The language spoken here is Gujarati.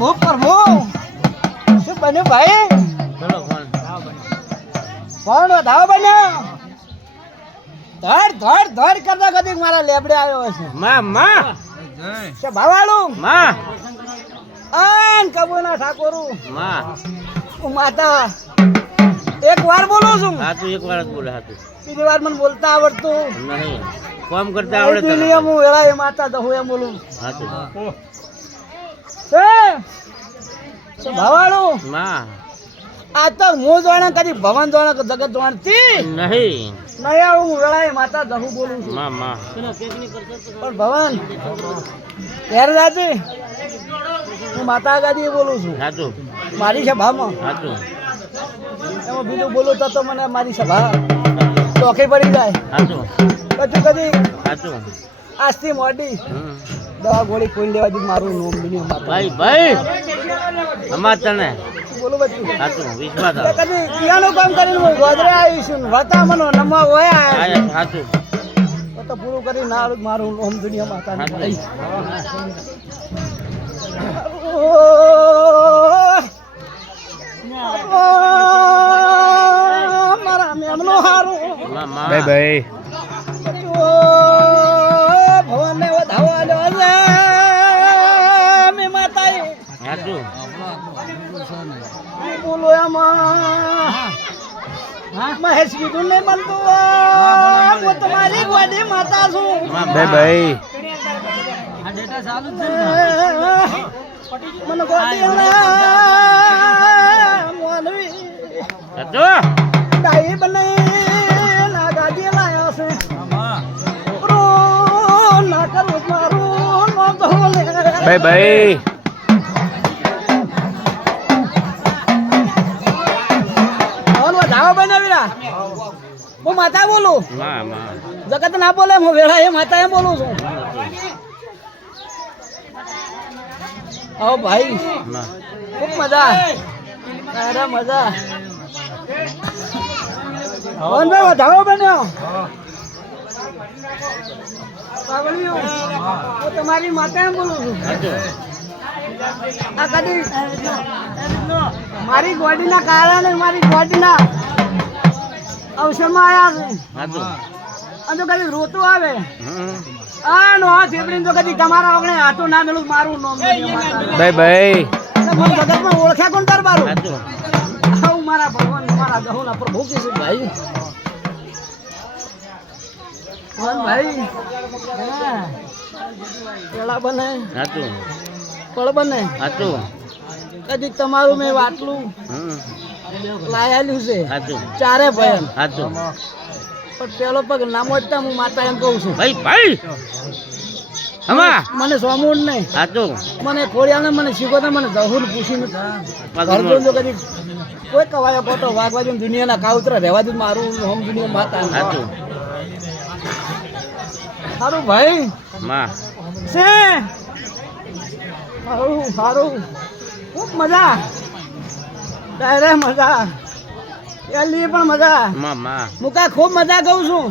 પ્રભુ પ્રભુ શું બન્યું ભાઈ? કોણ ધાવ બન્યો? ધડ ધડ ધડ કરતા કદી મારા લેબડે આવ્યો હશે. માં માં છે ભાવાળું માં આન કબૂના ઠાકોરું માં હું માતા એક વાર બોલું છું. હા તું એક વાર જ બોલે હા તું બીજી વાર મને બોલતા આવડતું નહીં કામ કરતા આવડે તને. નિયમ હું વેળા એ માતા દહું એમ બોલું હા તું છે ભાવાળું માં આ તો હું જાણે કદી ભવન જાણે કે જગત જાણતી નહીં નહીં આવું હું વેળા એ માતા દહું બોલું છું. માં માં પણ ભવન ત્યારે જાતી હું માતા ગાદી બોલું છું. હા તું મારી સભામાં હા તું એમાં બીજું બોલું તો મને મારી સભા ચોખી પડી જાય. હા તું કદી કદી હા તું આજથી મોડી દવા ગોળી કોઈ લેવા દીધું મારું નોમ બીની માતા. ભાઈ ભાઈ અમાર તને બોલું બચ્ચું હા તું વિશ્વાસ તો કદી પિયાનું કામ કરીને હું ગોદરે આવીશું વતા મનો નમવા હોય આયા હા તું તો પૂરું કરી ના મારું નોમ દુનિયા માતા હા તું મારા મેમનો હારું માં માં ભાઈ ભવનને વધાવવા લ્યો છે મે માતાએ હા તું બોલો એમાં મહેશ કીધું નહીં બનતું હું તમારી ગોડી માતા છું. ભાઈ મને ગોડી મોનવી હા તું ડાઈ બને ના ગાડી લાયા છે ના કરું મારું નો ધોલે ભાઈ ધાવા બનાવીરા હું માતા બોલું. માં માં જગત ના બોલે હું વેળા એ માતા એમ બોલું છું. આવો ભાઈ માં ખૂબ મજા અરે મજા ભાઈ વધાવો બન્યો પાગળિયું હું તમારી માતા એમ બોલું છું. હા તું આ કદી મારી ગોડીના કારણે મારી ગોડીના અવસરમાં આવ્યા છે હા તું અને તો કદી રોતું આવે હમ આ નો હાથ ફેફડીને તો કદી તમારા વગણે હાથો ના મેલું મારું નામ ભાઈ જગતમાં ઓળખ્યા કોણ દરબારું હા તું હું મારા ભગવાન મારા ગહુના પ્રભુ કીધું ભાઈ ભાઈ પેલા બને હા તું ફળ બને હા તું કદી તમારું મેં વાટલું લાયેલું છે હા તું ચારે ભયન હા તું પણ પેલો પગ નામો જ હું માતા એમ કહું છું. ભાઈ ભાઈ અમા મને સોમું નહીં હા તું મને ખોડિયાને મને શીખો તો મને દહુર પૂછીને ઘર જો કદી કોઈ કવાયો ખોટો વાગવા જો દુનિયાના કાવતરા રહેવા દઉં મારું હોમ દુનિયા માતા હા તું સારું ભાઈ માં છે સારું સારું ખૂબ મજા ત્યારે મજા એલી પણ મજા માં માં હું કાંઈ ખૂબ મજા કહું છું.